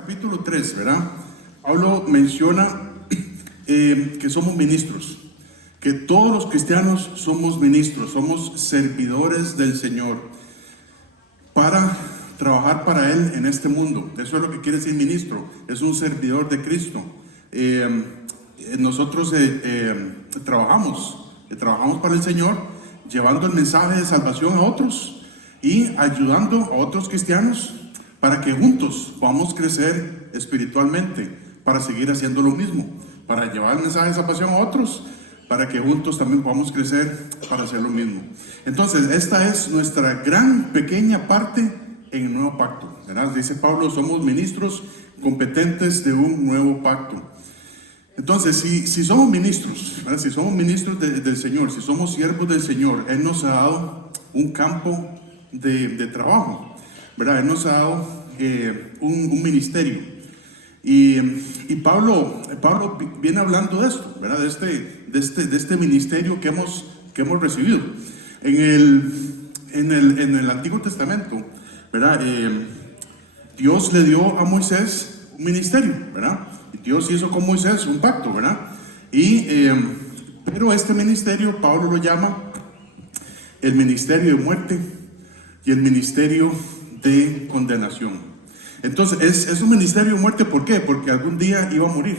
capítulo 3, ¿verdad? Pablo menciona que somos ministros, que todos los cristianos somos ministros, somos servidores del Señor para trabajar para Él en este mundo. Eso es lo que quiere decir ministro, es un servidor de Cristo. Nosotros trabajamos para el Señor, llevando el mensaje de salvación a otros y ayudando a otros cristianos para que juntos podamos crecer espiritualmente, para seguir haciendo lo mismo, para llevar el mensaje de salvación a otros, para que juntos también podamos crecer para hacer lo mismo. Entonces, esta es nuestra gran pequeña parte en el nuevo pacto, ¿verdad? Dice Pablo, somos ministros competentes de un nuevo pacto. Entonces, si somos ministros, ¿verdad? Si somos ministros del Señor, si somos siervos del Señor, Él nos ha dado un campo de trabajo, ¿verdad? Él nos ha dado un ministerio. Y Pablo viene hablando de esto, ¿verdad? De este ministerio que hemos recibido. En el Antiguo Testamento, ¿verdad? Dios le dio a Moisés un ministerio, ¿verdad? Dios hizo con Moisés un pacto, ¿verdad? Pero este ministerio, Pablo lo llama el ministerio de muerte y el ministerio de condenación. Entonces, es un ministerio de muerte, ¿por qué? Porque algún día iba a morir,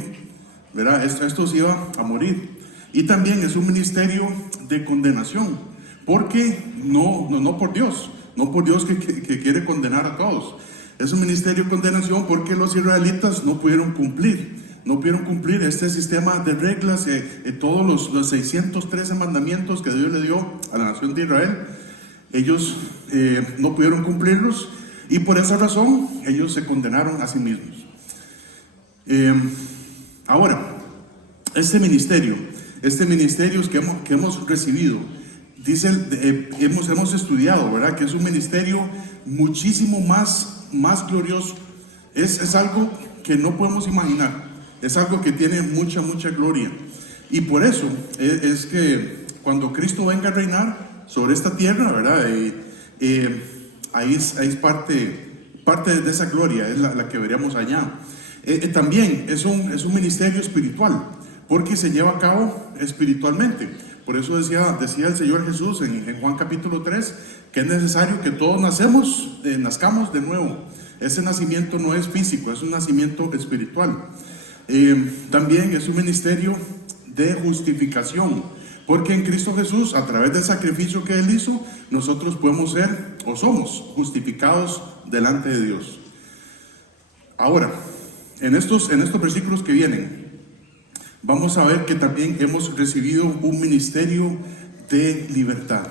¿verdad? Estos iban a morir. Y también es un ministerio de condenación, porque no por Dios, no por Dios que quiere condenar a todos. Es un ministerio de condenación porque los israelitas no pudieron cumplir este sistema de reglas, todos los 613 mandamientos que Dios le dio a la nación de Israel. Ellos no pudieron cumplirlos y por esa razón ellos se condenaron a sí mismos. Ahora, este ministerio que hemos recibido, hemos estudiado, ¿verdad? Que es un ministerio muchísimo más glorioso. Es algo que no podemos imaginar, es algo que tiene mucha gloria. Y por eso es que cuando Cristo venga a reinar sobre esta tierra, ¿verdad? Ahí es parte de esa gloria, es la que veremos allá. También es un ministerio espiritual, porque se lleva a cabo espiritualmente. Por eso decía el Señor Jesús en Juan capítulo 3, que es necesario que todos nazcamos de nuevo. Ese nacimiento no es físico, es un nacimiento espiritual. También es un ministerio de justificación, porque en Cristo Jesús, a través del sacrificio que Él hizo, nosotros podemos ser o somos justificados delante de Dios. Ahora, en estos versículos que vienen, vamos a ver que también hemos recibido un ministerio de libertad.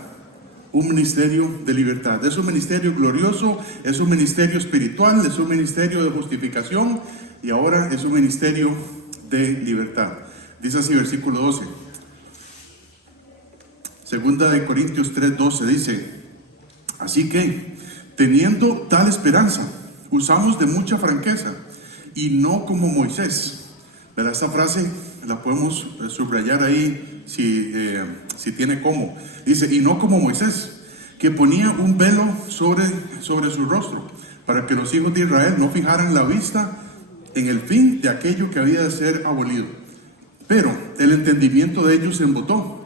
Un ministerio de libertad. Es un ministerio glorioso, es un ministerio espiritual, es un ministerio de justificación y ahora es un ministerio de libertad. Dice así, versículo 12. Segunda de Corintios 3:12 dice: así que, teniendo tal esperanza, usamos de mucha franqueza y no como Moisés. Pero esta frase la podemos subrayar ahí si tiene cómo. Dice, y no como Moisés, que ponía un velo sobre su rostro, para que los hijos de Israel no fijaran la vista en el fin de aquello que había de ser abolido. Pero el entendimiento de ellos se embotó,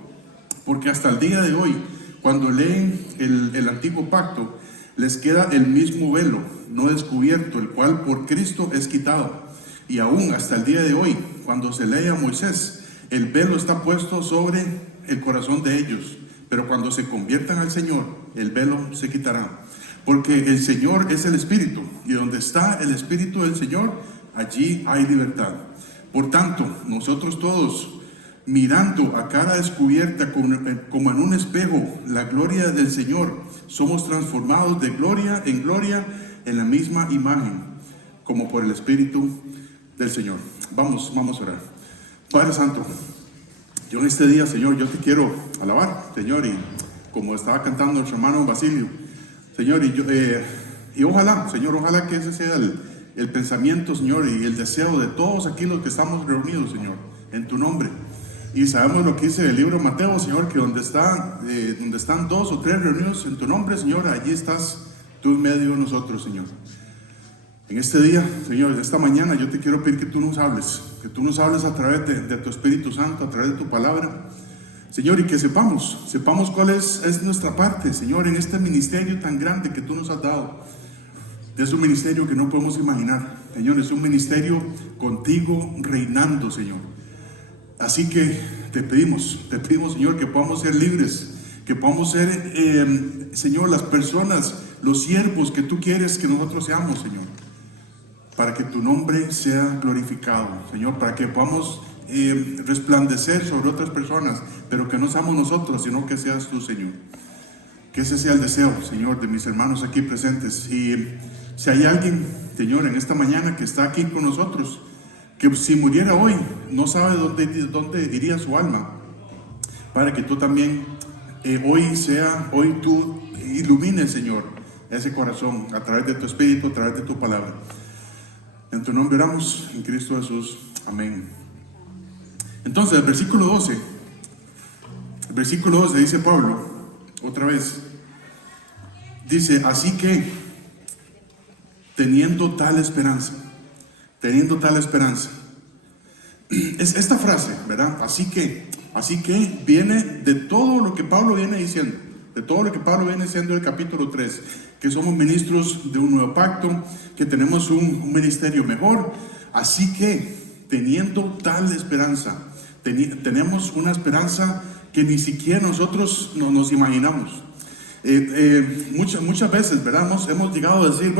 porque hasta el día de hoy, cuando leen el antiguo pacto, les queda el mismo velo no descubierto, el cual por Cristo es quitado. Y aún hasta el día de hoy, cuando se lee a Moisés, el velo está puesto sobre el corazón de ellos, pero cuando se conviertan al Señor, el velo se quitará. Porque el Señor es el Espíritu, y donde está el Espíritu del Señor, allí hay libertad. Por tanto, nosotros todos, mirando a cara descubierta como en un espejo la gloria del Señor, somos transformados de gloria en gloria en la misma imagen, como por el Espíritu del Señor. Vamos a orar. Padre Santo, yo en este día, Señor, yo te quiero alabar, Señor, y como estaba cantando nuestro hermano Basilio, Señor, y ojalá, Señor, ojalá que ese sea el pensamiento, Señor, y el deseo de todos aquí los que estamos reunidos, Señor, en tu nombre. Y sabemos lo que dice el libro de Mateo, Señor, que donde están 2 o 3 reunidos en tu nombre, Señor, allí estás tú en medio de nosotros, Señor. En este día, Señor, esta mañana yo te quiero pedir que tú nos hables a través de tu Espíritu Santo, a través de tu palabra, Señor, y que sepamos cuál es nuestra parte, Señor, en este ministerio tan grande que tú nos has dado. Es un ministerio que no podemos imaginar, Señor, es un ministerio contigo reinando, Señor. Así que te pedimos, Señor, que podamos ser libres, que podamos ser, Señor, las personas, los siervos que tú quieres que nosotros seamos, Señor, para que tu nombre sea glorificado, Señor, para que podamos resplandecer sobre otras personas, pero que no seamos nosotros, sino que seas tú, Señor. Que ese sea el deseo, Señor, de mis hermanos aquí presentes. Y si hay alguien, Señor, en esta mañana que está aquí con nosotros, que si muriera hoy, no sabe dónde iría su alma, para que tú también hoy tú ilumines, Señor, ese corazón a través de tu Espíritu, a través de tu palabra. En tu nombre oramos, en Cristo Jesús. Amén. Entonces, el versículo 12 dice Pablo, otra vez, dice, así que, teniendo tal esperanza, es esta frase, ¿verdad? Así que viene de todo lo que Pablo viene diciendo, en el capítulo 3, que somos ministros de un nuevo pacto, que tenemos un ministerio mejor. Así que, teniendo tal esperanza, tenemos una esperanza que ni siquiera nosotros nos imaginamos. Muchas veces, ¿verdad? Hemos llegado a decir,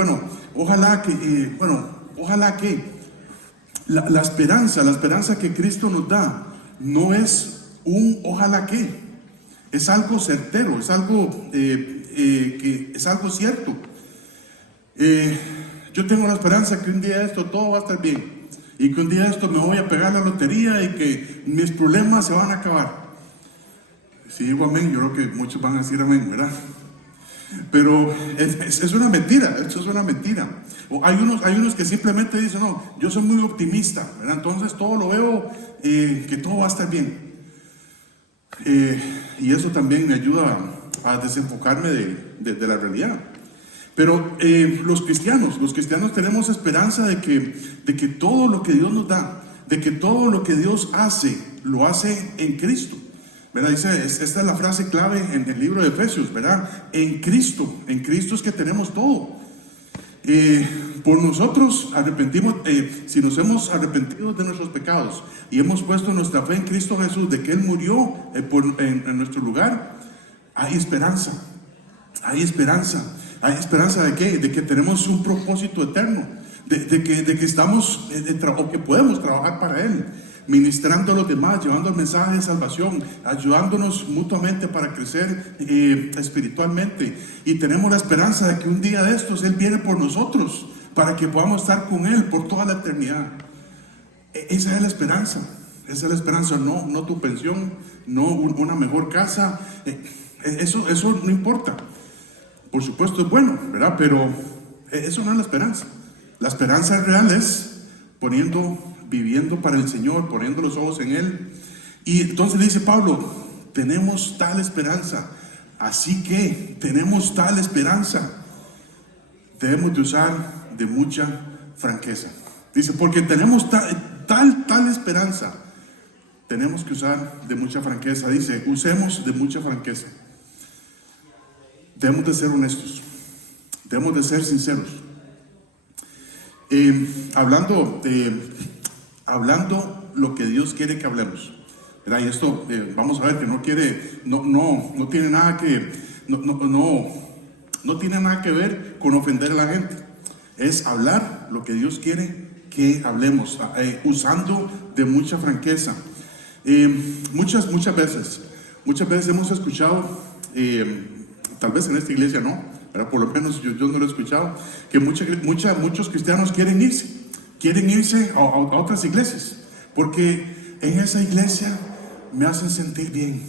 ojalá que la esperanza que Cristo nos da no es un ojalá que, es algo certero, es algo que es algo cierto. Yo tengo la esperanza que un día esto todo va a estar bien, y que un día esto me voy a pegar la lotería y que mis problemas se van a acabar. Si digo amén, yo creo que muchos van a decir amén, ¿verdad? Pero es una mentira, esto es una mentira. O hay unos que simplemente dicen, no, yo soy muy optimista, ¿verdad? Entonces todo lo veo que todo va a estar bien. Y eso también me ayuda a desenfocarme de la realidad. Pero los cristianos tenemos esperanza de que todo lo que Dios nos da, de que todo lo que Dios hace, lo hace en Cristo, ¿verdad? Esta es la frase clave en el libro de Efesios, ¿verdad? En Cristo es que tenemos todo. Por nosotros arrepentimos, si nos hemos arrepentido de nuestros pecados y hemos puesto nuestra fe en Cristo Jesús, de que Él murió en nuestro lugar, hay esperanza. ¿Hay esperanza de qué? De que tenemos un propósito eterno, de que estamos o que podemos trabajar para Él, ministrando a los demás, llevando el mensaje de salvación, ayudándonos mutuamente para crecer espiritualmente. Y tenemos la esperanza de que un día de estos Él viene por nosotros, para que podamos estar con Él por toda la eternidad. Esa es la esperanza, no tu pensión, no una mejor casa. Eso no importa. Por supuesto es bueno, ¿verdad? Pero eso no es la esperanza. La esperanza real es viviendo para el Señor, poniendo los ojos en Él. Y entonces dice Pablo, tenemos tal esperanza. Así que tenemos tal esperanza. Debemos de usar de mucha franqueza. Dice, porque tenemos tal esperanza. Tenemos que usar de mucha franqueza. Dice, usemos de mucha franqueza. Debemos de ser honestos, debemos de ser sinceros. Hablando lo que Dios quiere que hablemos, ¿verdad? Y esto vamos a ver que no tiene nada que ver con ofender a la gente. Es hablar lo que Dios quiere que hablemos, usando de mucha franqueza. Muchas veces hemos escuchado, tal vez en esta iglesia no, pero por lo menos yo no lo he escuchado, que muchos cristianos quieren irse a otras iglesias, porque en esa iglesia me hacen sentir bien,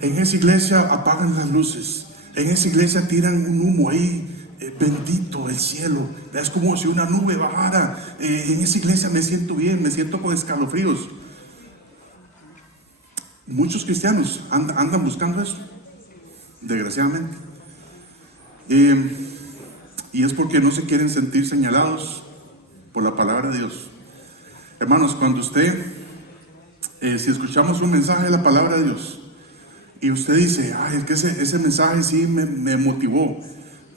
en esa iglesia apagan las luces, en esa iglesia tiran un humo ahí, bendito el cielo, es como si una nube bajara, en esa iglesia me siento bien, me siento con escalofríos. Muchos cristianos andan buscando eso, desgraciadamente. y es porque no se quieren sentir señalados por la palabra de Dios. Hermanos, cuando usted, si escuchamos un mensaje de la palabra de Dios, y usted dice, ay, es que ese mensaje sí me motivó,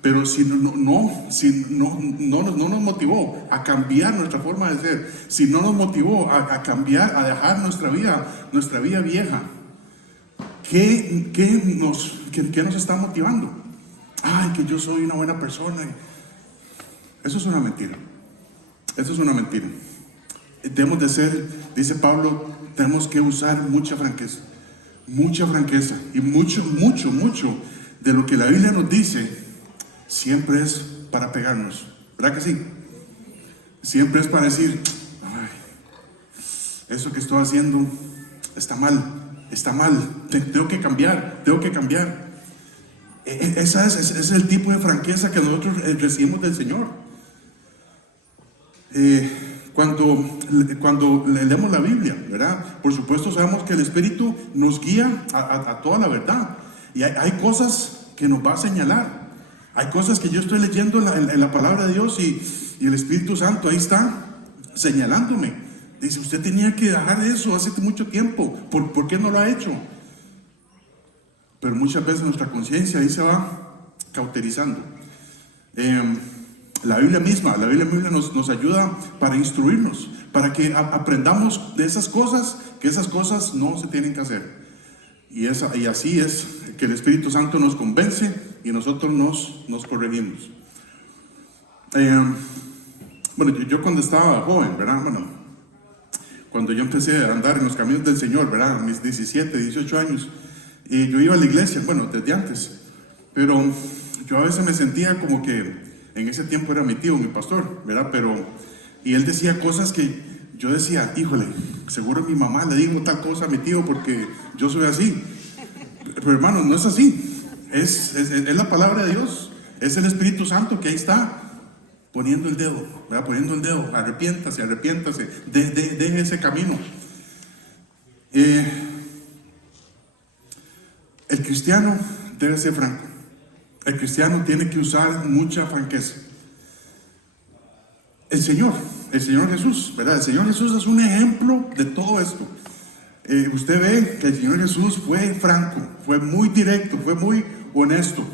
pero si no nos motivó a cambiar nuestra forma de ser, si no nos motivó a cambiar, a dejar nuestra vida vieja, ¿qué nos está motivando? Ay, que yo soy una buena persona. Eso es una mentira. Eso es una mentira. Debemos de ser, dice Pablo, tenemos que usar mucha franqueza y mucho de lo que la Biblia nos dice siempre es para pegarnos, ¿verdad que sí? Siempre es para decir, ay, eso que estoy haciendo está mal, tengo que cambiar. Ese es el tipo de franqueza que nosotros recibimos del Señor. Cuando leemos la Biblia, ¿verdad? Por supuesto sabemos que el Espíritu nos guía a toda la verdad. Y hay cosas que nos va a señalar. Hay cosas que yo estoy leyendo en la palabra de Dios y el Espíritu Santo ahí está señalándome. Dice, usted tenía que dejar eso hace mucho tiempo. ¿Por qué no lo ha hecho? Pero muchas veces nuestra conciencia ahí se va cauterizando. La Biblia misma nos ayuda para instruirnos, para que aprendamos de esas cosas, que esas cosas no se tienen que hacer. Y así es que el Espíritu Santo nos convence y nosotros nos corregimos. Bueno, yo cuando estaba joven, ¿verdad? Bueno, cuando yo empecé a andar en los caminos del Señor, ¿verdad? A mis 17, 18 años, yo iba a la iglesia, bueno, desde antes, pero yo a veces me sentía como que en ese tiempo era mi tío, mi pastor, ¿verdad? Y él decía cosas que yo decía, híjole, seguro mi mamá le dijo tal cosa a mi tío porque yo soy así. Pero hermanos, no es así. Es la palabra de Dios. Es el Espíritu Santo que ahí está poniendo el dedo, ¿verdad? Poniendo el dedo. Arrepiéntase. Deje ese camino. El cristiano debe ser franco. El cristiano tiene que usar mucha franqueza. El Señor Jesús, ¿verdad? El Señor Jesús es un ejemplo de todo esto. Usted ve que el Señor Jesús fue franco, fue muy directo, fue muy honesto,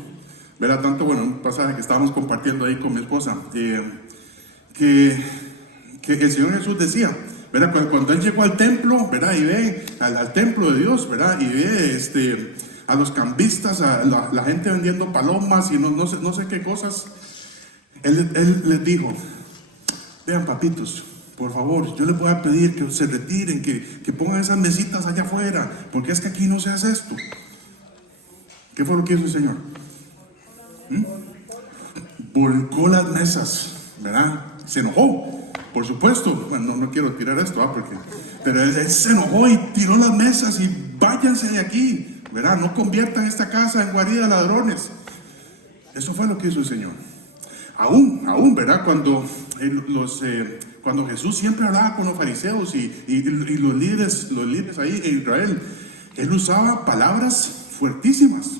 ¿verdad? Tanto, bueno, un pasaje que estábamos compartiendo ahí con mi esposa, que el Señor Jesús decía, ¿verdad? Cuando Él llegó al templo, ¿verdad? Y ve al templo de Dios, ¿verdad? Y ve a los cambistas, a la gente vendiendo palomas y no sé qué cosas. Él les dijo, vean papitos, por favor, yo les voy a pedir que se retiren, que pongan esas mesitas allá afuera, porque es que aquí no se hace esto. ¿Qué fue lo que hizo el Señor? Volcó las mesas, ¿verdad? Se enojó, por supuesto. Bueno, no quiero tirar esto, pero él se enojó y tiró las mesas y váyanse de aquí, ¿verdad? No conviertan esta casa en guarida de ladrones. Eso fue lo que hizo el Señor. Aún, ¿verdad? Cuando Jesús siempre hablaba con los fariseos y los líderes ahí en Israel, Él usaba palabras fuertísimas,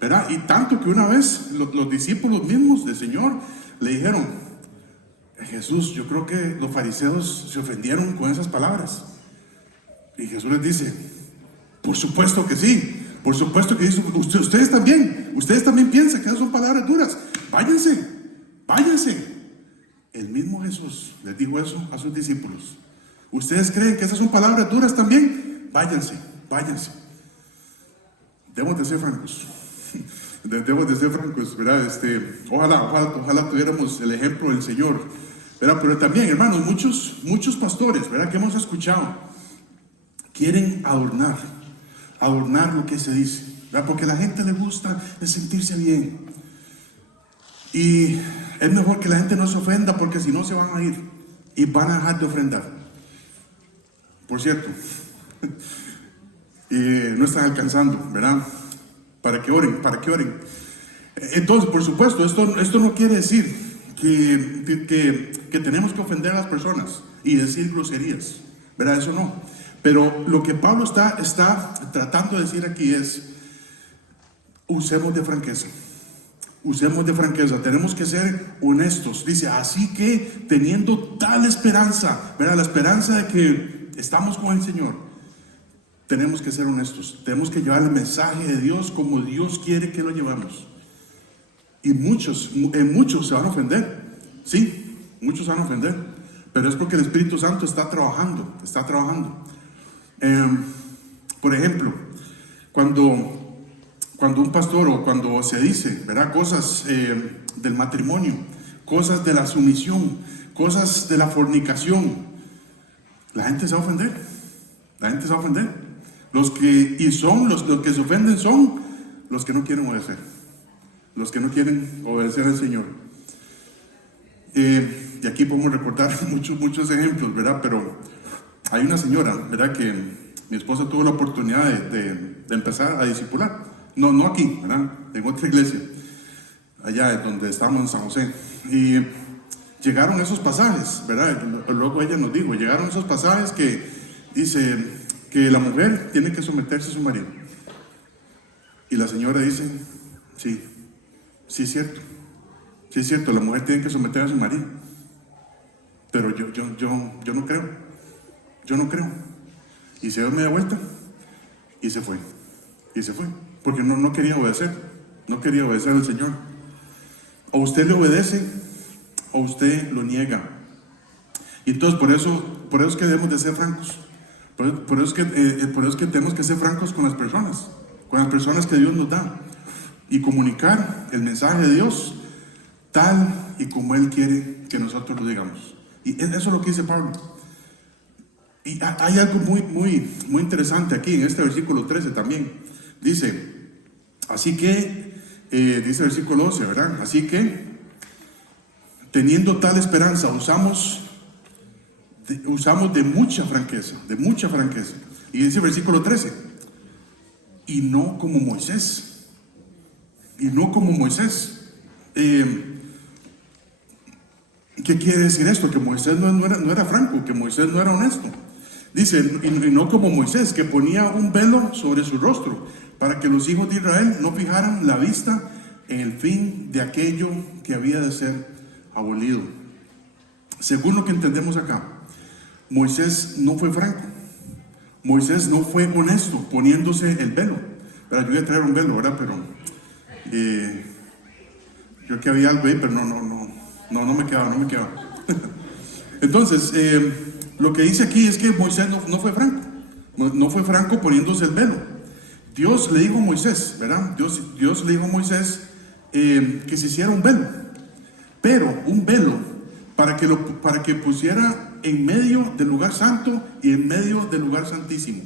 ¿verdad? Y tanto que una vez los discípulos mismos del Señor le dijeron, Jesús, yo creo que los fariseos se ofendieron con esas palabras. Y Jesús les dice, por supuesto que sí. Por supuesto que ustedes también piensan que esas son palabras duras. Váyanse. El mismo Jesús les dijo eso a sus discípulos. ¿Ustedes creen que esas son palabras duras también? Váyanse. Debemos de ser francos. ¿Verdad? Ojalá tuviéramos el ejemplo del Señor, ¿verdad? Pero también, hermanos, muchos pastores, ¿verdad? Que hemos escuchado, quieren adornar lo que se dice, ¿verdad? Porque a la gente le gusta sentirse bien. Y es mejor que la gente no se ofenda, porque si no se van a ir y van a dejar de ofrendar. Por cierto, no están alcanzando, ¿verdad? Para que oren. Entonces, por supuesto, esto no quiere decir que tenemos que ofender a las personas y decir groserías, ¿verdad? Eso no. Pero lo que Pablo está tratando de decir aquí es, usemos de franqueza. usemos de franqueza, tenemos que ser honestos. Dice, así que teniendo tal esperanza, ¿verdad? La esperanza de que estamos con el Señor, tenemos que ser honestos, tenemos que llevar el mensaje de Dios como Dios quiere que lo llevemos. Y muchos se van a ofender, sí, muchos se van a ofender, pero es porque el Espíritu Santo está trabajando. Por ejemplo, cuando un pastor o cuando se dice, ¿verdad? Cosas del matrimonio, cosas de la sumisión, cosas de la fornicación, la gente se va a ofender. Los que se ofenden son los que no quieren obedecer. Los que no quieren obedecer al Señor. Y aquí podemos recordar muchos ejemplos, ¿verdad? Pero hay una señora, ¿verdad? Que mi esposa tuvo la oportunidad de empezar a discipular. No aquí, ¿verdad? En otra iglesia, allá donde estábamos en San José. Y llegaron esos pasajes, ¿verdad? Luego ella nos dijo, llegaron esos pasajes que dice que la mujer tiene que someterse a su marido. Y la señora dice, sí es cierto, la mujer tiene que someter a su marido. Pero yo no creo. Y se dio media vuelta y se fue. Porque no quería obedecer al Señor. O usted le obedece o usted lo niega. Y entonces por eso es que debemos de ser francos. Por eso es que tenemos que ser francos con las personas que Dios nos da. Y comunicar el mensaje de Dios tal y como Él quiere que nosotros lo digamos. Y eso es lo que dice Pablo. Y hay algo muy interesante aquí en este versículo 13 también. Dice, así que, dice el versículo 12, ¿verdad? Así que, teniendo tal esperanza, usamos de mucha franqueza. Y dice el versículo 13, y no como Moisés. ¿Qué quiere decir esto? Que Moisés no era franco, que Moisés no era honesto. Dice, y no como Moisés, que ponía un velo sobre su rostro, para que los hijos de Israel no fijaran la vista en el fin de aquello que había de ser abolido. Según lo que entendemos acá, Moisés no fue franco. Moisés no fue honesto poniéndose el velo. Pero yo voy a traer un velo, ¿verdad? Pero yo que había algo ahí, pero no me quedaba. Entonces, lo que dice aquí es que Moisés no fue franco. No fue franco poniéndose el velo. Dios le dijo a Moisés, ¿verdad? Dios le dijo a Moisés que se hiciera un velo. Pero un velo para que pusiera en medio del lugar santo y en medio del lugar santísimo.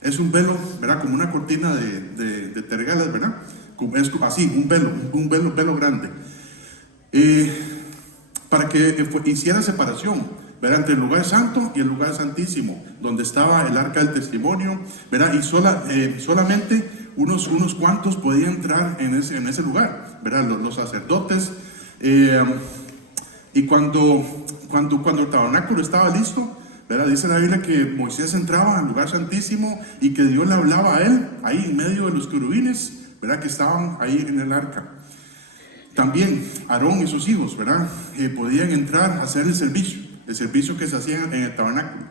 Es un velo, ¿verdad? Como una cortina de tergalas, ¿verdad? Es así, un velo grande. Para que hiciera separación, ¿verdad? Entre el lugar santo y el lugar santísimo, donde estaba el arca del testimonio, ¿verdad? Y solamente unos cuantos podían entrar en ese lugar, ¿verdad? Los sacerdotes. Y cuando el tabernáculo estaba listo, ¿verdad? Dice la Biblia que Moisés entraba al lugar santísimo y que Dios le hablaba a él, ahí en medio de los querubines, ¿verdad? Que estaban ahí en el arca. También Aarón y sus hijos, ¿verdad? Podían entrar a hacer el servicio que se hacía en el tabernáculo.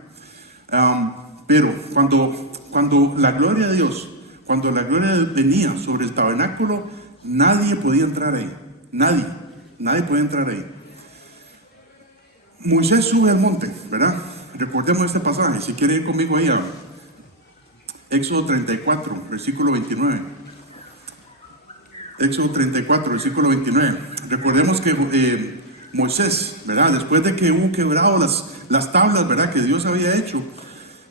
Pero cuando la gloria de Dios, cuando la gloria de Dios venía sobre el tabernáculo, nadie podía entrar ahí. Nadie podía entrar ahí. Moisés sube al monte, ¿verdad? Recordemos este pasaje. Si quieren ir conmigo ahí a Éxodo 34, versículo 29. Éxodo 34, versículo 29. Recordemos que Moisés, ¿verdad? Después de que hubo quebrado las tablas, ¿verdad? Que Dios había hecho,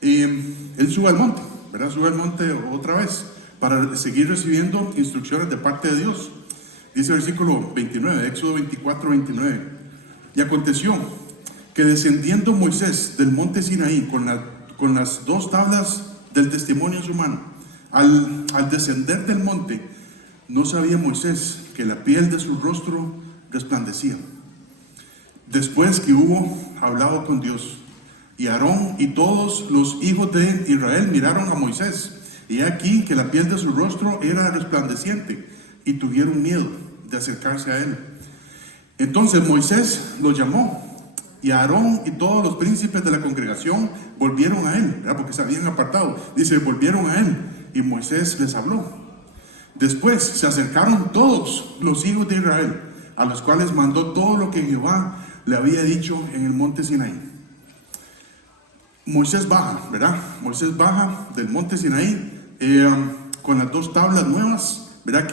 él sube al monte, ¿verdad? Sube al monte otra vez para seguir recibiendo instrucciones de parte de Dios. Dice el versículo 29, Éxodo 24, 29. Y aconteció que descendiendo Moisés del monte Sinaí con las dos tablas del testimonio en su mano, al descender del monte, no sabía Moisés que la piel de su rostro resplandecía. Después que hubo hablado con Dios, y Aarón y todos los hijos de Israel miraron a Moisés, y aquí que la piel de su rostro era resplandeciente, y tuvieron miedo. de acercarse a él. Entonces Moisés lo llamó, y Aarón y todos los príncipes de la congregación volvieron a él, ¿verdad? Porque se habían apartado. Dice, volvieron a él, y Moisés les habló. Después se acercaron todos los hijos de Israel, a los cuales mandó todo lo que Jehová le había dicho en el monte Sinaí. Moisés baja, ¿verdad? Moisés baja del monte Sinaí con las 2 tablas nuevas, ¿verdad?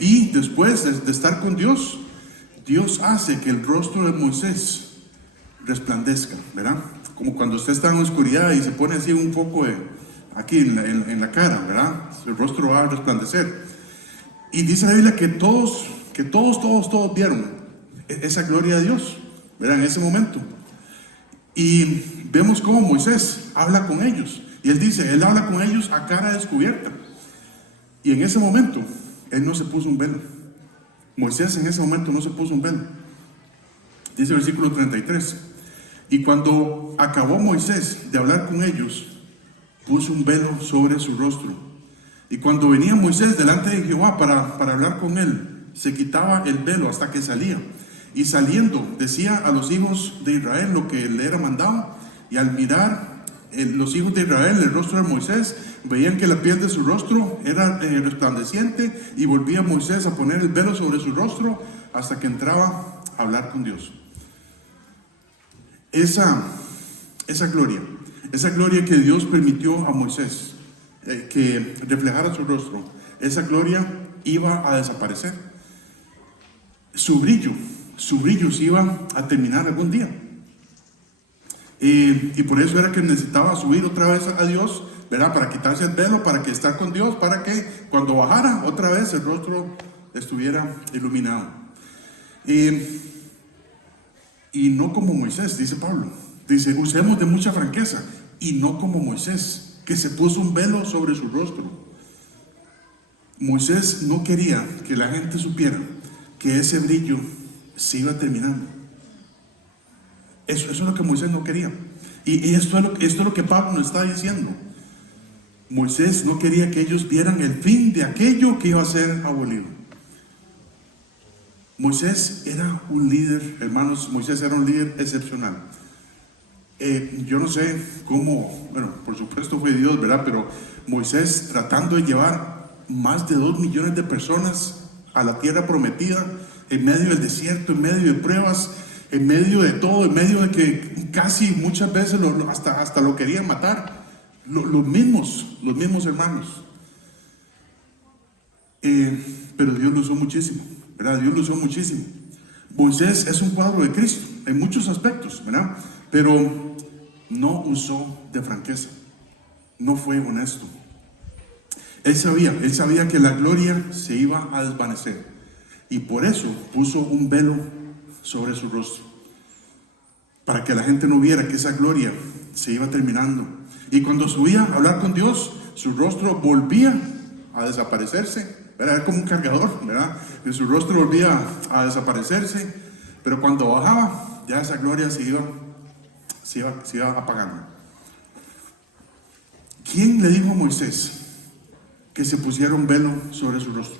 Y después de estar con Dios, Dios hace que el rostro de Moisés resplandezca, ¿verdad? Como cuando usted está en la oscuridad y se pone así un poco aquí en la cara, ¿verdad? El rostro va a resplandecer. Y dice la Biblia que todos vieron esa gloria de Dios, ¿verdad? En ese momento. Y vemos cómo Moisés habla con ellos. Y él habla con ellos a cara descubierta. Y en ese momento, él no se puso un velo. Moisés en ese momento no se puso un velo. Dice el versículo 33. Y cuando acabó Moisés de hablar con ellos, puso un velo sobre su rostro. Y cuando venía Moisés delante de Jehová para hablar con él, se quitaba el velo hasta que salía. Y saliendo, decía a los hijos de Israel lo que le era mandado. Y al mirar los hijos de Israel el rostro de Moisés, veían que la piel de su rostro era resplandeciente. Y volvía Moisés a poner el velo sobre su rostro hasta que entraba a hablar con Dios. Esa gloria que Dios permitió a Moisés que reflejara su rostro, esa gloria iba a desaparecer. Su brillo se iba a terminar algún día. Y por eso era que necesitaba subir otra vez a Dios, ¿verdad? Para quitarse el velo, para que estar con Dios, para que cuando bajara otra vez el rostro estuviera iluminado. Y no como Moisés, dice Pablo. Dice, usemos de mucha franqueza, y no como Moisés, que se puso un velo sobre su rostro. Moisés no quería que la gente supiera que ese brillo se iba terminando. Eso es lo que Moisés no quería. Y esto es lo que Pablo nos está diciendo. Moisés no quería que ellos vieran el fin de aquello que iba a ser abolido. Moisés era un líder, hermanos, Moisés era un líder excepcional. Yo no sé cómo, bueno, por supuesto fue Dios, ¿verdad? Pero Moisés tratando de llevar más de 2 millones de personas a la tierra prometida, en medio del desierto, en medio de pruebas, en medio de todo, en medio de que casi muchas veces hasta lo querían matar, los mismos hermanos. Pero Dios lo usó muchísimo, ¿verdad? Dios lo usó muchísimo. Moisés es un cuadro de Cristo en muchos aspectos, ¿verdad? Pero no usó de franqueza, no fue honesto. Él sabía que la gloria se iba a desvanecer, y por eso puso un velo sobre su rostro, para que la gente no viera que esa gloria se iba terminando. Y cuando subía a hablar con Dios, su rostro volvía a desaparecerse, era como un cargador, ¿verdad? Y su rostro volvía a desaparecerse, pero cuando bajaba, ya esa gloria se iba apagando. ¿Quién le dijo a Moisés que se pusiera un velo sobre su rostro?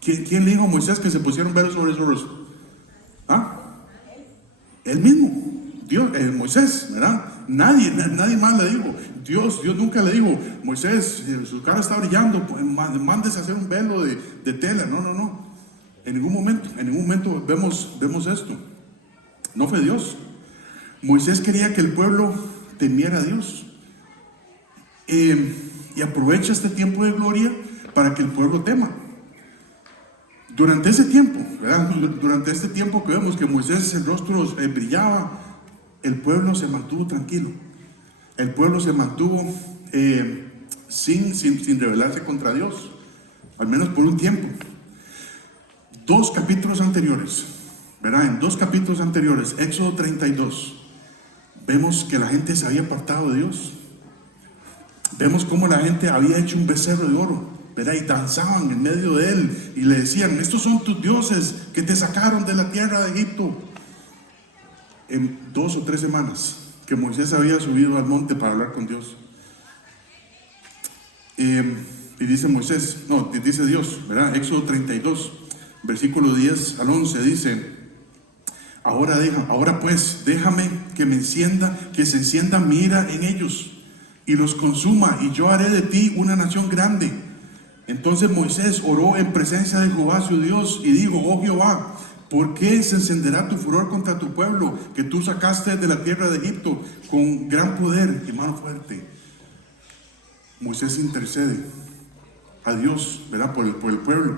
¿Quién le dijo a Moisés que se pusiera un velo sobre su rostro? ¿Ah? Él mismo, Dios, Moisés, ¿verdad? Nadie más le dijo. Dios nunca le dijo, Moisés, su cara está brillando, mándese a hacer un velo de tela. No. En ningún momento vemos esto. No fue Dios. Moisés quería que el pueblo temiera a Dios. Y aprovecha este tiempo de gloria para que el pueblo tema. Durante ese tiempo, ¿verdad? Durante este tiempo que vemos que Moisés el rostro brillaba, el pueblo se mantuvo tranquilo. El pueblo se mantuvo sin rebelarse contra Dios, al menos por un tiempo. 2 capítulos anteriores, ¿verdad? En 2 capítulos anteriores, Éxodo 32, vemos que la gente se había apartado de Dios. Vemos cómo la gente había hecho un becerro de oro, ¿verdad? Y danzaban en medio de él y le decían, estos son tus dioses que te sacaron de la tierra de Egipto. En 2 o 3 semanas que Moisés había subido al monte para hablar con Dios, Y dice Moisés, no, dice Dios, ¿verdad? Éxodo 32, versículo 10 al 11, dice: ahora pues, déjame que se encienda mi ira en ellos y los consuma, y yo haré de ti una nación grande. Entonces Moisés oró en presencia de Jehová su Dios y dijo: oh Jehová, ¿por qué se encenderá tu furor contra tu pueblo, que tú sacaste de la tierra de Egipto con gran poder y mano fuerte? Moisés intercede a Dios, ¿verdad? Por el pueblo.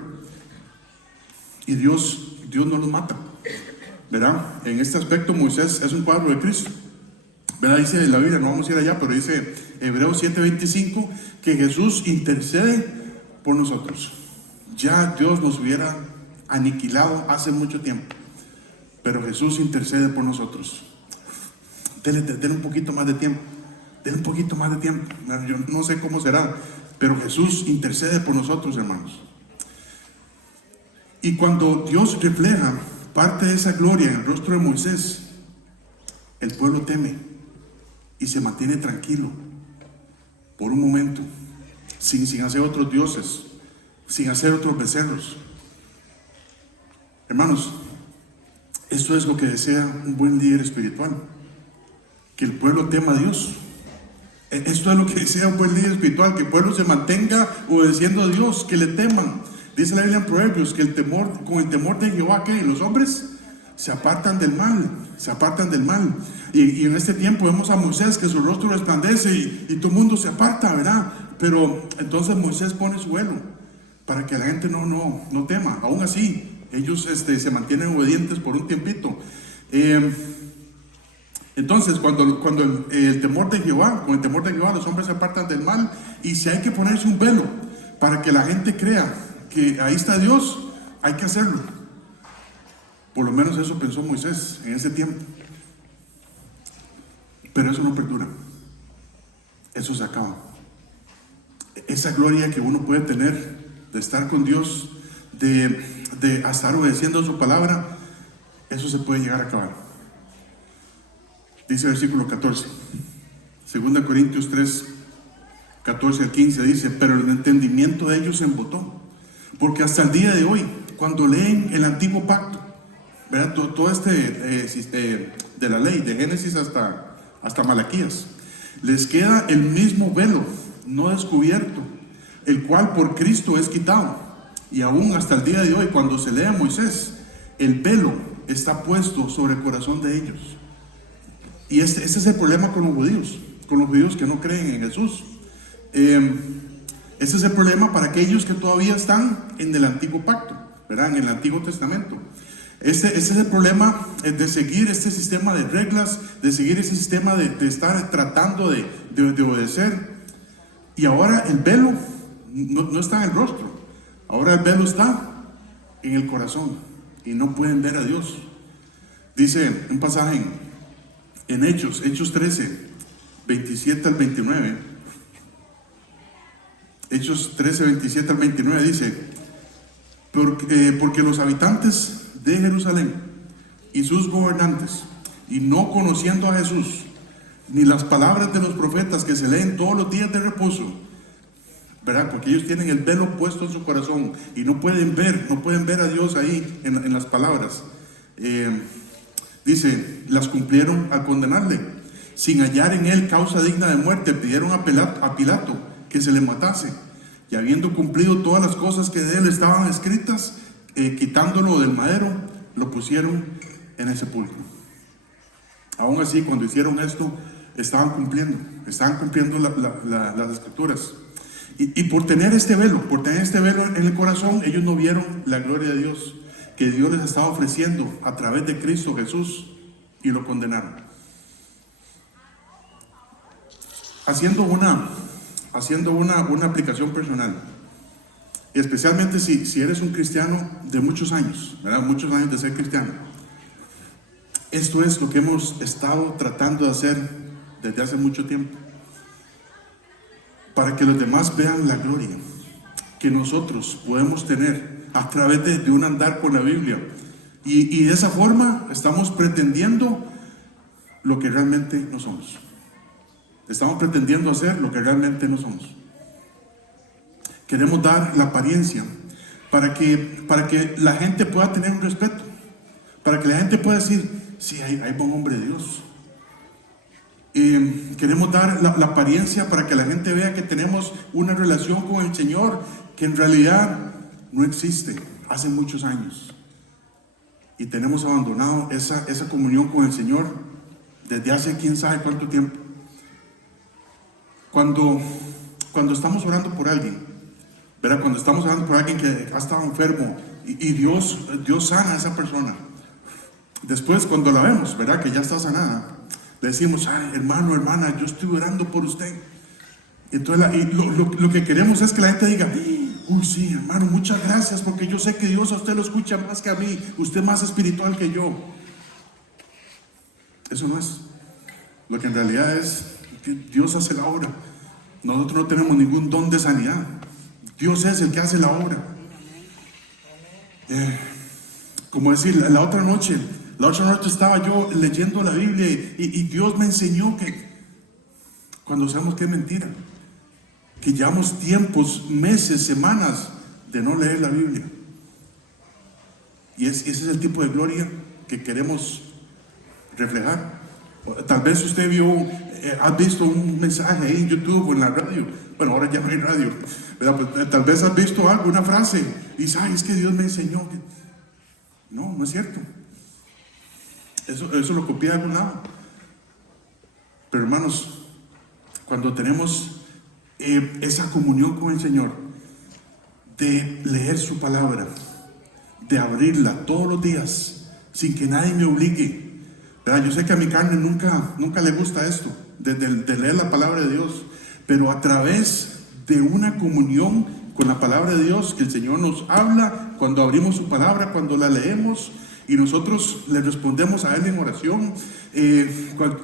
Y Dios no los mata, ¿verdad? En este aspecto Moisés es un cuadro de Cristo, ¿verdad? Dice la Biblia, no vamos a ir allá, pero dice Hebreos 7:25 que Jesús intercede por nosotros. Ya Dios nos hubiera aniquilado hace mucho tiempo, pero Jesús intercede por nosotros. Denle un poquito más de tiempo. Denle un poquito más de tiempo. Yo no sé cómo será, pero Jesús intercede por nosotros, hermanos. Y cuando Dios refleja parte de esa gloria en el rostro de Moisés, el pueblo teme y se mantiene tranquilo por un momento, sin hacer otros dioses, sin hacer otros becerros. Hermanos, esto es lo que desea un buen líder espiritual, que el pueblo tema a Dios. Esto es lo que desea un buen líder espiritual, que el pueblo se mantenga obedeciendo a Dios, que le teman. Dice la Biblia en Proverbios que con el temor de Jehová, que los hombres se apartan del mal. Y en este tiempo vemos a Moisés que su rostro resplandece y todo el mundo se aparta, ¿verdad? Pero entonces Moisés pone su velo para que la gente no tema. Aún así, ellos se mantienen obedientes por un tiempito. Entonces, cuando el temor de Jehová, con el temor de Jehová, los hombres se apartan del mal. Y si hay que ponerse un velo para que la gente crea que ahí está Dios, hay que hacerlo. Por lo menos eso pensó Moisés en ese tiempo. Pero eso no perdura. Eso se acaba. Esa gloria que uno puede tener de estar con Dios, de estar obedeciendo su palabra, eso se puede llegar a acabar. Dice el versículo 14, 2 Corintios 3, 14 al 15, dice: pero el entendimiento de ellos se embotó, porque hasta el día de hoy, cuando leen el antiguo pacto, ¿verdad? Todo de la ley, de Génesis hasta Malaquías, les queda el mismo velo no descubierto, el cual por Cristo es quitado. Y aún hasta el día de hoy, cuando se lee a Moisés, el velo está puesto sobre el corazón de ellos. Y este es el problema con los judíos que no creen en Jesús. Ese es el problema para aquellos que todavía están en el antiguo pacto, ¿verdad? En el Antiguo Testamento. Ese es el problema de seguir este sistema de reglas, de seguir ese sistema de estar tratando de obedecer. Y ahora el velo no está en el rostro, ahora el velo está en el corazón y no pueden ver a Dios. Dice un pasaje en Hechos 13, 27 al 29. Hechos 13, 27 al 29 dice: porque los habitantes de Jerusalén y sus gobernantes, y no conociendo a Jesús, ni las palabras de los profetas que se leen todos los días de reposo, ¿verdad? Porque ellos tienen el velo puesto en su corazón y no pueden ver a Dios ahí en las palabras. Dice, las cumplieron al condenarle, sin hallar en él causa digna de muerte, pidieron a Pilato que se le matase, y habiendo cumplido todas las cosas que de él estaban escritas, quitándolo del madero, lo pusieron en el sepulcro. Aún así, cuando hicieron esto, estaban cumpliendo las escrituras. Y por tener este velo en el corazón, ellos no vieron la gloria de Dios que Dios les estaba ofreciendo a través de Cristo Jesús, y lo condenaron. Haciendo una aplicación personal, y especialmente si eres un cristiano de muchos años, ¿verdad? Muchos años de ser cristiano. Esto es lo que hemos estado tratando de hacer desde hace mucho tiempo, para que los demás vean la gloria que nosotros podemos tener a través de un andar con la Biblia. Y de esa forma estamos pretendiendo lo que realmente no somos. Estamos pretendiendo hacer lo que realmente no somos. Queremos dar la apariencia para que la gente pueda tener un respeto, para que la gente pueda decir, sí, hay buen hombre de Dios. Queremos dar la apariencia para que la gente vea que tenemos una relación con el Señor que en realidad no existe hace muchos años. Y tenemos abandonado esa comunión con el Señor desde hace quién sabe cuánto tiempo. Cuando estamos orando por alguien, ¿verdad? Cuando estamos orando por alguien que ha estado enfermo y Dios sana a esa persona. Después, cuando la vemos, ¿verdad? Que ya está sanada, le decimos, ay, hermano, hermana, yo estoy orando por usted. Entonces, lo que queremos es que la gente diga, uy, sí, hermano, muchas gracias, porque yo sé que Dios a usted lo escucha más que a mí. Usted es más espiritual que yo. Eso no es. Lo que en realidad es que Dios hace la obra. Nosotros no tenemos ningún don de sanidad. Dios es el que hace la obra. Como decir, la otra noche estaba yo leyendo la Biblia y Dios me enseñó que cuando sabemos que es mentira, que llevamos tiempos, meses, semanas de no leer la Biblia. Y ese es el tipo de gloria que queremos reflejar. Tal vez usted has visto un mensaje ahí en YouTube o en la radio. Bueno, ahora ya no hay radio, pero tal vez has visto algo, una frase, y dices, ay, es que Dios me enseñó que... No es cierto. Eso lo copié de algún lado. Pero hermanos, cuando tenemos esa comunión con el Señor, de leer su palabra, de abrirla todos los días, sin que nadie me obligue, ¿verdad? Yo sé que a mi carne nunca le gusta esto, de leer la palabra de Dios, pero a través de una comunión con la palabra de Dios, que el Señor nos habla cuando abrimos su palabra, cuando la leemos, y nosotros le respondemos a Él en oración,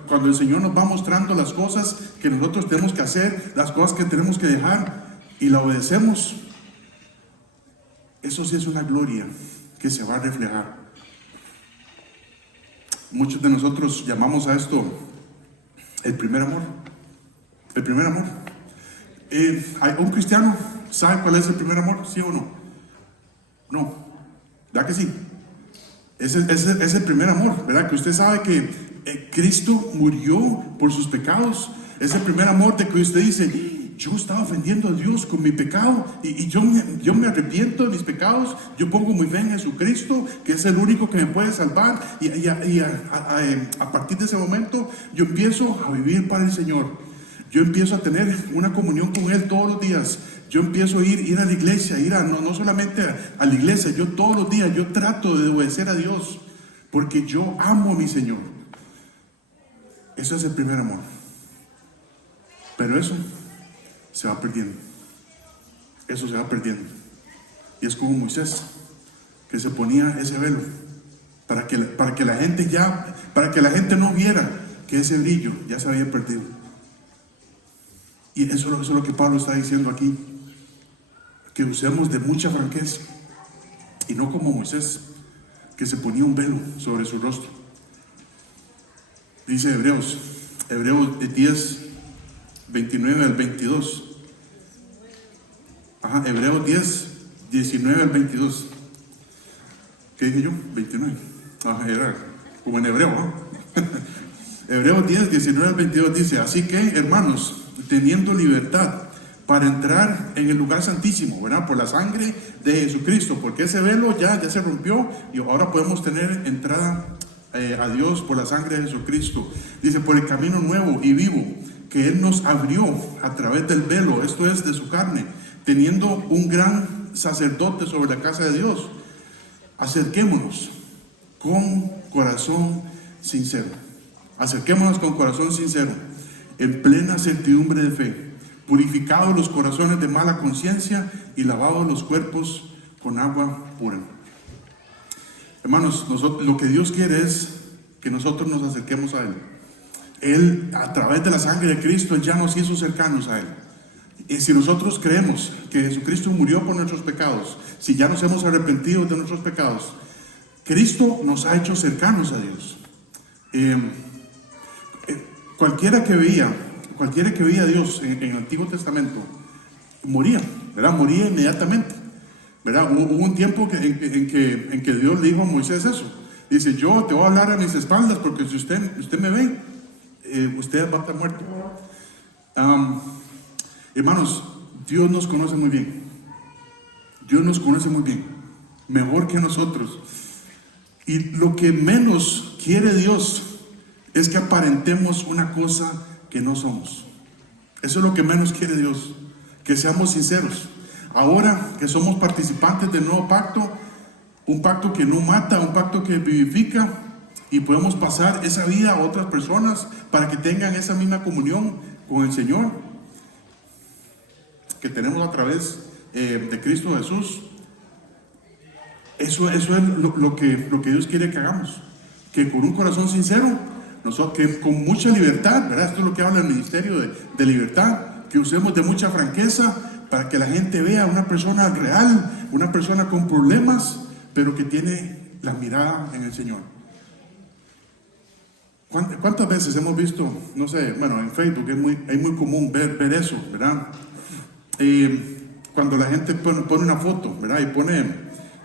cuando el Señor nos va mostrando las cosas que nosotros tenemos que hacer, las cosas que tenemos que dejar, y la obedecemos, eso sí es una gloria que se va a reflejar. Muchos de nosotros llamamos a esto el primer amor. El primer amor. ¿Un cristiano sabe cuál es el primer amor? ¿Sí o no? No. ¿Verdad que sí? Es el primer amor, ¿verdad? Que usted sabe que Cristo murió por sus pecados. Es el primer amor de que usted dice, yo estaba ofendiendo a Dios con mi pecado y yo me arrepiento de mis pecados. Yo pongo mi fe en Jesucristo, que es el único que me puede salvar. Y a partir de ese momento yo empiezo a vivir para el Señor. Yo empiezo a tener una comunión con Él todos los días. Yo empiezo a ir a la iglesia, no solamente a la iglesia, yo todos los días, yo trato de obedecer a Dios, porque yo amo a mi Señor. Eso es el primer amor. Pero eso se va perdiendo. Eso se va perdiendo. Y es como Moisés, que se ponía ese velo, para que la gente no viera que ese brillo ya se había perdido. Y eso es lo que Pablo está diciendo aquí, que usemos de mucha franqueza, y no como Moisés, que se ponía un velo sobre su rostro. Dice Hebreos 10, 29 al 22. Hebreos 10, 19 al 22. ¿Qué dije yo? 29. Era como en hebreo, ¿no? Hebreos 10, 19 al 22 dice, así que, hermanos, teniendo libertad para entrar en el lugar santísimo, ¿verdad? Por la sangre de Jesucristo, porque ese velo ya se rompió y ahora podemos tener entrada a Dios por la sangre de Jesucristo. Dice, por el camino nuevo y vivo que Él nos abrió a través del velo, esto es de su carne, teniendo un gran sacerdote sobre la casa de Dios. Acerquémonos con corazón sincero. Acerquémonos con corazón sincero, en plena certidumbre de fe, purificados los corazones de mala conciencia y lavados los cuerpos con agua pura. Hermanos, lo que Dios quiere es que nosotros nos acerquemos a Él. Él, a través de la sangre de Cristo, ya nos hizo cercanos a Él. Y si nosotros creemos que Jesucristo murió por nuestros pecados, si ya nos hemos arrepentido de nuestros pecados, Cristo nos ha hecho cercanos a Dios. Cualquiera que veía a Dios en el Antiguo Testamento moría, ¿verdad? Moría inmediatamente, ¿verdad? Hubo un tiempo en que Dios le dijo a Moisés eso. Dice, yo te voy a hablar a mis espaldas porque si usted me ve, usted va a estar muerto. Hermanos, Dios nos conoce muy bien. Dios nos conoce muy bien, mejor que nosotros. Y lo que menos quiere Dios es que aparentemos una cosa que no somos. Eso es lo que menos quiere Dios, que seamos sinceros. Ahora que somos participantes del nuevo pacto, un pacto que no mata, un pacto que vivifica, y podemos pasar esa vida a otras personas para que tengan esa misma comunión con el Señor que tenemos a través de Cristo Jesús. Eso es lo que Dios quiere que hagamos, que con un corazón sincero, que con mucha libertad, ¿verdad? Esto es lo que habla el Ministerio de Libertad, que usemos de mucha franqueza para que la gente vea una persona real, una persona con problemas, pero que tiene la mirada en el Señor. ¿Cuántas veces hemos visto, no sé, bueno, en Facebook es muy común ver eso, ¿verdad? Cuando la gente pone una foto, ¿verdad? Y pone,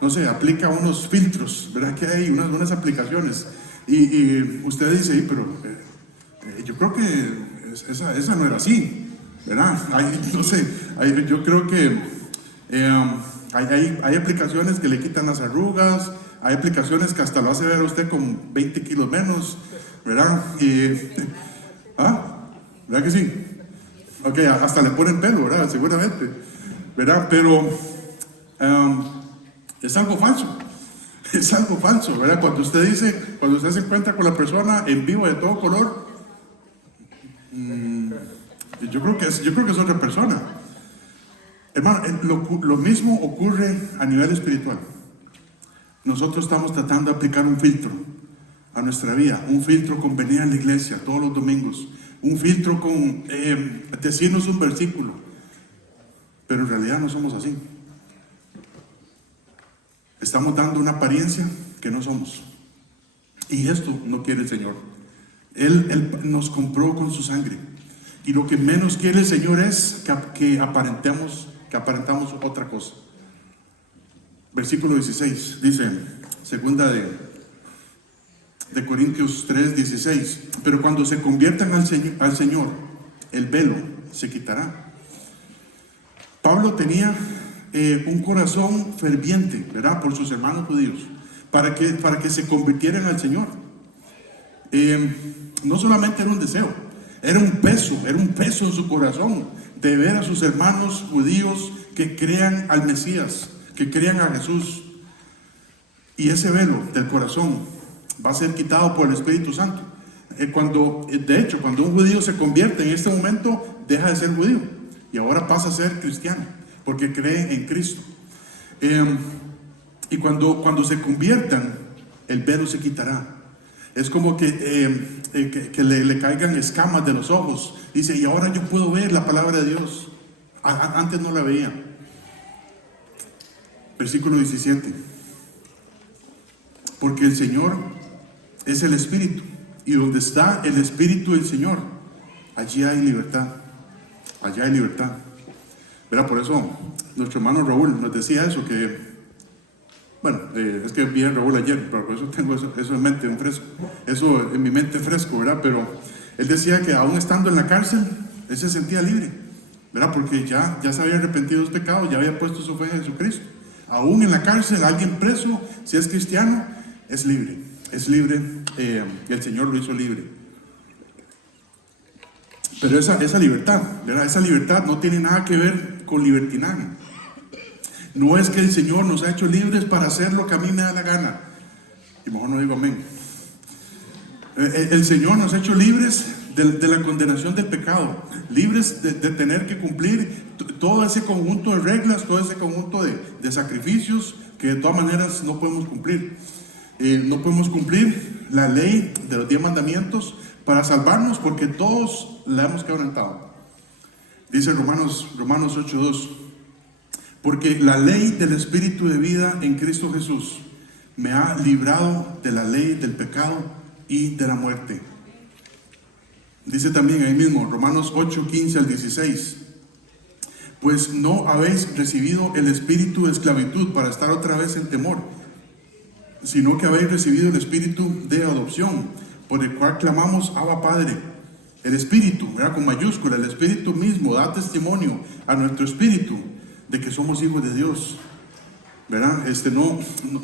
no sé, aplica unos filtros, ¿verdad? Que hay unas aplicaciones. Y usted dice, pero yo creo que esa no era así, ¿verdad? No sé, yo creo que hay aplicaciones que le quitan las arrugas, hay aplicaciones que hasta lo hace ver a usted con 20 kilos menos, ¿verdad? ¿Verdad que sí? Ok, hasta le ponen pelo, ¿verdad? Seguramente, ¿verdad? Pero es algo falso. Es algo falso, ¿verdad? Cuando usted se encuentra con la persona en vivo de todo color, yo creo que es otra persona. Hermano, lo mismo ocurre a nivel espiritual. Nosotros estamos tratando de aplicar un filtro a nuestra vida, un filtro con venir a la iglesia todos los domingos, un filtro con decirnos un versículo, pero en realidad no somos así. Estamos dando una apariencia que no somos, y esto no quiere el Señor. Él nos compró con su sangre, y lo que menos quiere el Señor es que aparentamos otra cosa. Versículo 16 dice, segunda de Corintios 3:16, pero cuando se conviertan al Señor, el velo se quitará. Pablo tenía un corazón ferviente, ¿verdad? Por sus hermanos judíos, para que se convirtieran al Señor. No solamente era un deseo, era un peso en su corazón de ver a sus hermanos judíos que crean al Mesías, que crean a Jesús. Y ese velo del corazón va a ser quitado por el Espíritu Santo. Cuando un judío se convierte en este momento, deja de ser judío y ahora pasa a ser cristiano, porque cree en Cristo. Y cuando se conviertan, el velo se quitará. Es como que le caigan escamas de los ojos. Dice, y ahora yo puedo ver la palabra de Dios. Antes no la veía. Versículo 17. Porque el Señor es el Espíritu, y donde está el Espíritu del Señor, allí hay libertad. Allá hay libertad. ¿Verdad? Por eso nuestro hermano Raúl nos decía eso, que es que vi a Raúl ayer, pero por eso tengo eso en mente, eso en mi mente fresco, ¿verdad? Pero él decía que aún estando en la cárcel, él se sentía libre, ¿verdad? Porque ya se había arrepentido de los pecados, ya había puesto su fe en Jesucristo. Aún en la cárcel, alguien preso, si es cristiano, es libre, y el Señor lo hizo libre. Pero esa libertad, ¿verdad? Esa libertad no tiene nada que ver con libertinaje. No es que el Señor nos ha hecho libres para hacer lo que a mí me da la gana. Y mejor no digo amén. El Señor nos ha hecho libres de la condenación del pecado, libres de tener que cumplir todo ese conjunto de reglas, todo ese conjunto de sacrificios que de todas maneras no podemos cumplir. No podemos cumplir la ley de los 10 mandamientos para salvarnos, porque todos la hemos quebrantado. Dice Romanos 8:2, porque la ley del Espíritu de vida en Cristo Jesús me ha librado de la ley del pecado y de la muerte. Dice también ahí mismo, Romanos 8:15 al 16, Pues no habéis recibido el espíritu de esclavitud para estar otra vez en temor, sino que habéis recibido el espíritu de adopción, por el cual clamamos Abba Padre. El espíritu, ¿verdad? Con mayúscula, el espíritu mismo da testimonio a nuestro espíritu de que somos hijos de Dios, ¿verdad?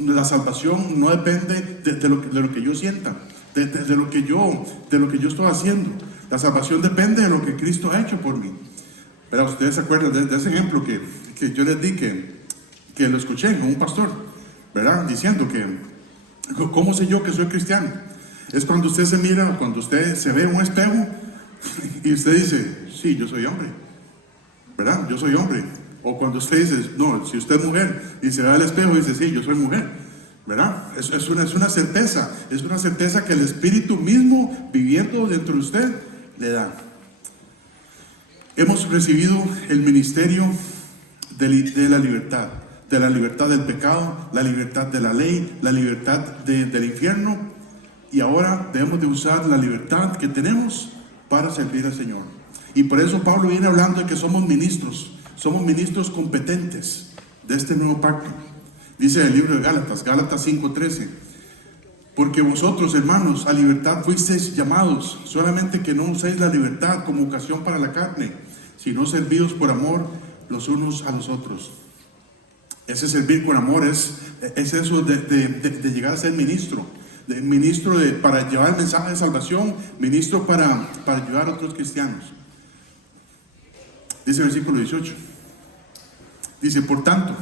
La salvación no depende de lo que yo sienta, de lo que yo estoy haciendo. La salvación depende de lo que Cristo ha hecho por mí. ¿Verdad? Ustedes se acuerdan de ese ejemplo que yo les di, que lo escuché con un pastor, ¿verdad? Diciendo que, ¿cómo sé yo que soy cristiano? Es cuando usted se mira, cuando usted se ve en un espejo y usted dice, sí, yo soy hombre, ¿verdad? Yo soy hombre. O cuando usted dice, no, si usted es mujer y se ve al espejo y dice, sí, yo soy mujer, ¿verdad? Es una certeza que el Espíritu mismo viviendo dentro de usted le da. Hemos recibido el ministerio de la libertad del pecado, la libertad de la ley, la libertad del infierno, y ahora debemos de usar la libertad que tenemos para servir al Señor. Y por eso Pablo viene hablando de que somos ministros competentes de este nuevo pacto. Dice el libro de Gálatas 5:13, porque vosotros, hermanos, a libertad fuisteis llamados, solamente que no uséis la libertad como ocasión para la carne, sino servidos por amor los unos a los otros. Ese servir con amor es eso de llegar a ser ministro, para llevar el mensaje de salvación, ministro para ayudar a otros cristianos. Dice el versículo 18, dice, por tanto,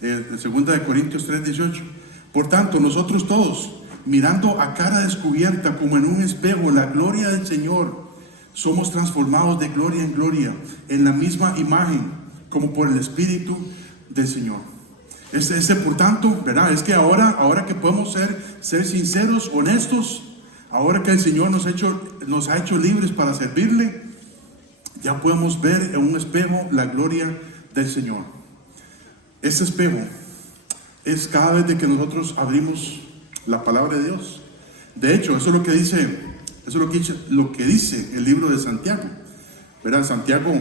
2 Corintios 3:18, por tanto, nosotros todos, mirando a cara descubierta como en un espejo la gloria del Señor, somos transformados de gloria en gloria en la misma imagen, como por el Espíritu del Señor. Por tanto, ¿verdad? Es que ahora que podemos ser sinceros, honestos, ahora que el Señor nos ha hecho libres para servirle, ya podemos ver en un espejo la gloria del Señor. Ese espejo es cada vez de que nosotros abrimos la palabra de Dios. De hecho, eso es lo que dice el libro de Santiago. ¿Verdad? Santiago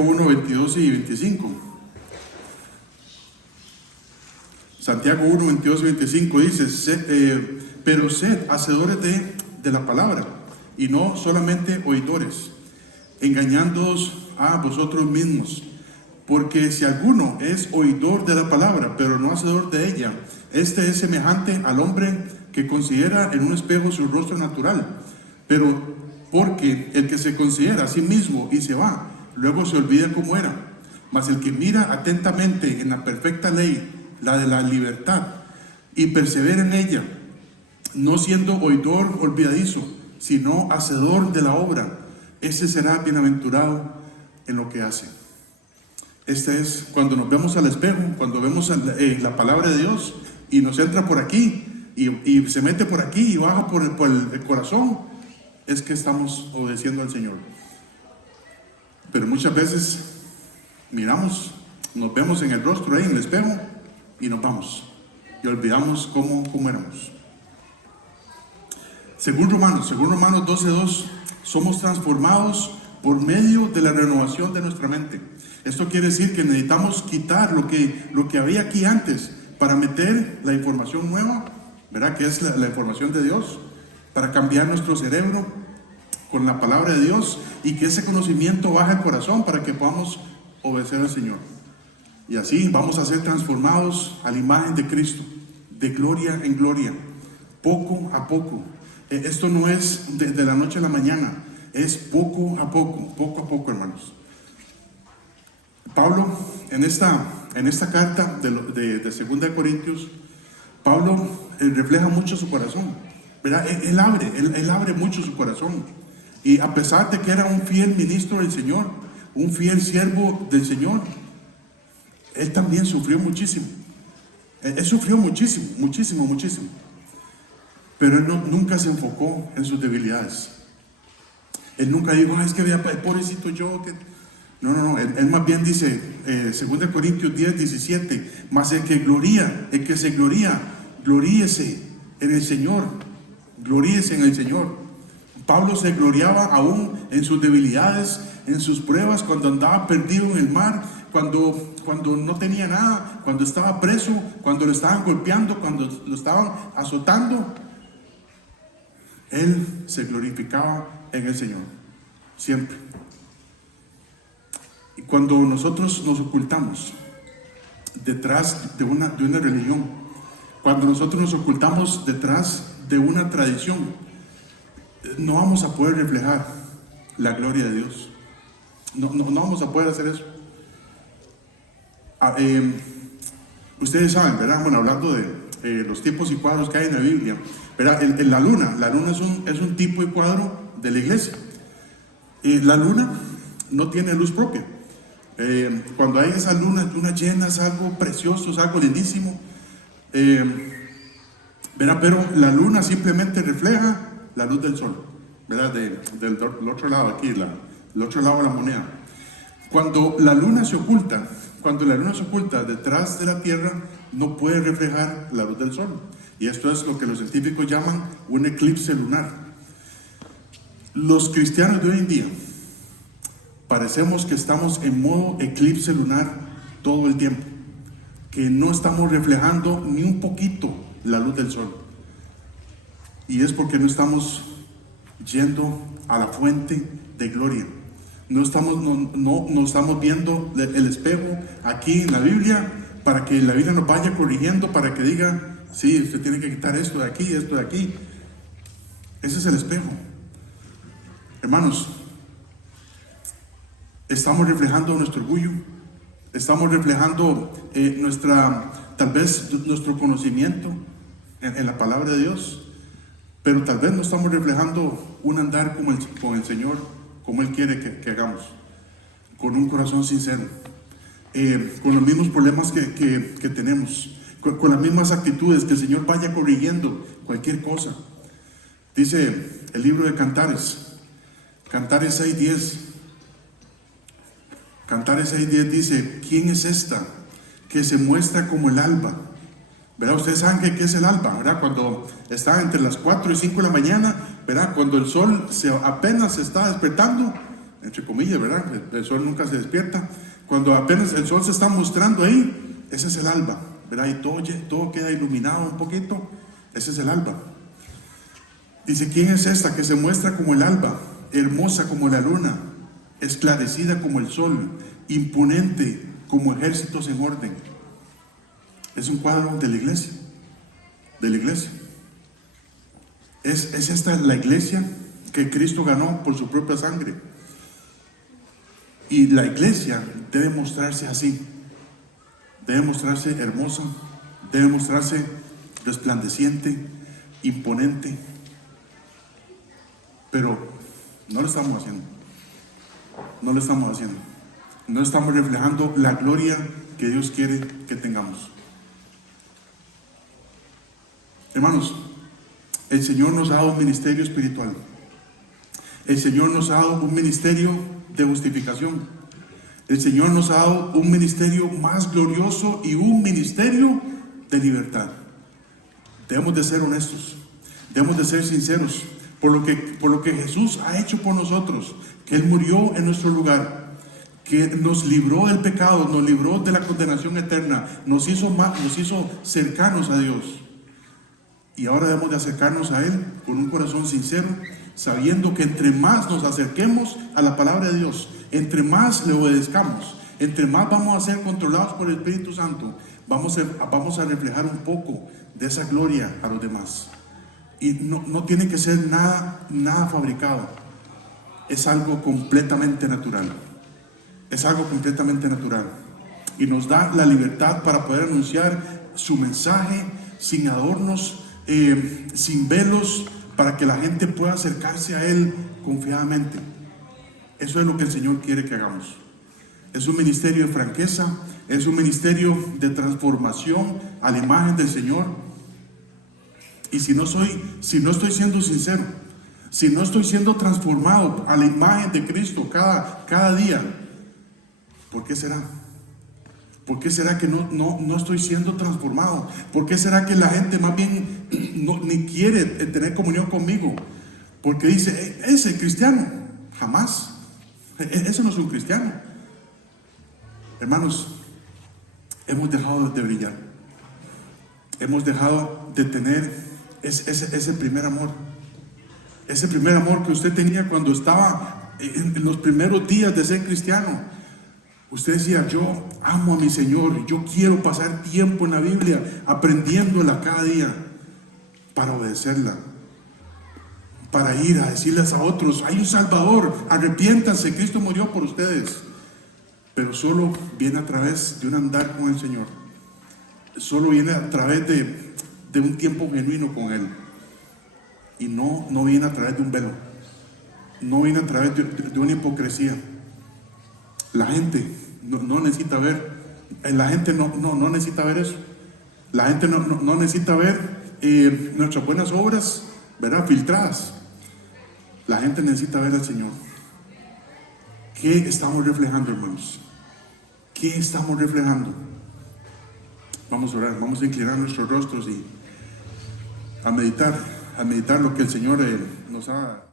1, 22 y 25. Santiago 1, 22 y 25 dice, pero sed hacedores de la palabra, y no solamente oidores, engañándoos a vosotros mismos. Porque si alguno es oidor de la palabra, pero no hacedor de ella, este es semejante al hombre que considera en un espejo su rostro natural. Pero porque el que se considera a sí mismo y se va, luego se olvida cómo era. Mas el que mira atentamente en la perfecta ley, la de la libertad, y persevera en ella, no siendo oidor olvidadizo, sino hacedor de la obra, ese será bienaventurado en lo que hace. Este es cuando nos vemos al espejo, cuando vemos la palabra de Dios y nos entra por aquí y se mete por aquí y baja por el corazón, es que estamos obedeciendo al Señor. Pero muchas veces miramos, nos vemos en el rostro ahí en el espejo y nos vamos y olvidamos cómo éramos. Según Romanos 12:2, somos transformados por medio de la renovación de nuestra mente. Esto quiere decir que necesitamos quitar lo que había aquí antes para meter la información nueva, ¿verdad? Que es la información de Dios, para cambiar nuestro cerebro con la palabra de Dios y que ese conocimiento baje al corazón para que podamos obedecer al Señor. Y así vamos a ser transformados a la imagen de Cristo, de gloria en gloria, poco a poco. Esto no es de la noche a la mañana, es poco a poco, hermanos. Pablo, en esta carta de 2 Corintios, Pablo refleja mucho su corazón, ¿verdad? Él abre mucho su corazón. Y a pesar de que era un fiel ministro del Señor, un fiel siervo del Señor, él también sufrió muchísimo. Él sufrió muchísimo. Pero él nunca se enfocó en sus debilidades. Él nunca dijo, es que vea, pobrecito yo. No. Él más bien dice, 2 Corintios 10:17, mas el que se gloría, gloríese en el Señor. Gloríese en el Señor. Pablo se gloriaba aún en sus debilidades, en sus pruebas, cuando andaba perdido en el mar, cuando no tenía nada, cuando estaba preso, cuando lo estaban golpeando, cuando lo estaban azotando, él se glorificaba en el Señor, siempre. Y cuando nosotros nos ocultamos detrás de una religión, cuando nosotros nos ocultamos detrás de una tradición, no vamos a poder reflejar la gloria de Dios. No vamos a poder hacer eso. Ustedes saben, ¿verdad? Bueno, hablando de los tipos y cuadros que hay en la Biblia, ¿verdad? La luna es un tipo y cuadro de la iglesia. La luna no tiene luz propia. Cuando hay esa luna llena, es algo precioso, es algo lindísimo. ¿Verdad? Pero la luna simplemente refleja la luz del sol, ¿verdad? Del otro lado aquí, el otro lado de la moneda. Cuando la luna se oculta detrás de la tierra, no puede reflejar la luz del sol. Y esto es lo que los científicos llaman un eclipse lunar. Los cristianos de hoy en día parecemos que estamos en modo eclipse lunar todo el tiempo, que no estamos reflejando ni un poquito la luz del sol. Y es porque no estamos yendo a la fuente de gloria. No estamos viendo el espejo aquí en la Biblia, para que la Biblia nos vaya corrigiendo, para que diga, sí, usted tiene que quitar esto de aquí, esto de aquí. Ese es el espejo. Hermanos, estamos reflejando nuestro orgullo, estamos reflejando tal vez nuestro conocimiento en la palabra de Dios, pero tal vez no estamos reflejando un andar con el Señor, como Él quiere que hagamos, con un corazón sincero, con los mismos problemas que tenemos, con las mismas actitudes, que el Señor vaya corrigiendo cualquier cosa. Dice el libro de Cantares 6:10. Cantares 6:10 dice: ¿quién es esta que se muestra como el alba? ¿Verdad? Ustedes saben qué es el alba, ¿verdad? Cuando está entre las 4 y 5 de la mañana, ¿verdad? Cuando el sol apenas se está despertando, entre comillas, ¿verdad? El sol nunca se despierta. Cuando apenas el sol se está mostrando ahí, ese es el alba, ¿verdad? Y todo queda iluminado un poquito. Ese es el alba. Dice: ¿quién es esta que se muestra como el alba, hermosa como la luna, esclarecida como el sol, imponente como ejércitos en orden? Es un cuadro de la iglesia, Es esta la iglesia que Cristo ganó por su propia sangre. Y la iglesia debe mostrarse así, debe mostrarse hermosa, debe mostrarse resplandeciente, imponente. Pero no lo estamos haciendo. No estamos reflejando la gloria que Dios quiere que tengamos. Hermanos, el Señor nos ha dado un ministerio espiritual. El Señor nos ha dado un ministerio de justificación. El Señor nos ha dado un ministerio más glorioso y un ministerio de libertad. Debemos de ser honestos, debemos de ser sinceros por lo que Jesús ha hecho por nosotros, que Él murió en nuestro lugar, que nos libró del pecado, nos libró de la condenación eterna, nos hizo cercanos a Dios. Y ahora debemos de acercarnos a Él con un corazón sincero, sabiendo que entre más nos acerquemos a la palabra de Dios, entre más le obedezcamos, entre más vamos a ser controlados por el Espíritu Santo, vamos a reflejar un poco de esa gloria a los demás. Y no tiene que ser nada fabricado. Es algo completamente natural. Y nos da la libertad para poder anunciar su mensaje sin adornos, sin velos, para que la gente pueda acercarse a Él confiadamente. Eso es lo que el Señor quiere que hagamos. Es un ministerio de franqueza, es un ministerio de transformación a la imagen del Señor. Y si no estoy siendo sincero, si no estoy siendo transformado a la imagen de Cristo cada día, ¿por qué será? ¿Por qué será que no estoy siendo transformado? ¿Por qué será que la gente más bien ni quiere tener comunión conmigo? Porque dice: ese cristiano, jamás. Ese no es un cristiano. Hermanos, hemos dejado de brillar. Hemos dejado de tener ese primer amor. Ese primer amor que usted tenía cuando estaba en los primeros días de ser cristiano. Usted decía, yo amo a mi Señor, yo quiero pasar tiempo en la Biblia, aprendiéndola cada día para obedecerla, para ir a decirles a otros, hay un Salvador, arrepiéntanse, Cristo murió por ustedes. Pero solo viene a través de un andar con el Señor, solo viene a través de un tiempo genuino con Él, y no viene a través de un velo, no viene a través de una hipocresía. La gente no necesita ver, la gente no necesita ver eso. La gente no necesita ver nuestras buenas obras, ¿verdad?, filtradas. La gente necesita ver al Señor. ¿Qué estamos reflejando, hermanos? ¿Qué estamos reflejando? Vamos a orar, vamos a inclinar nuestros rostros y a meditar lo que el Señor nos ha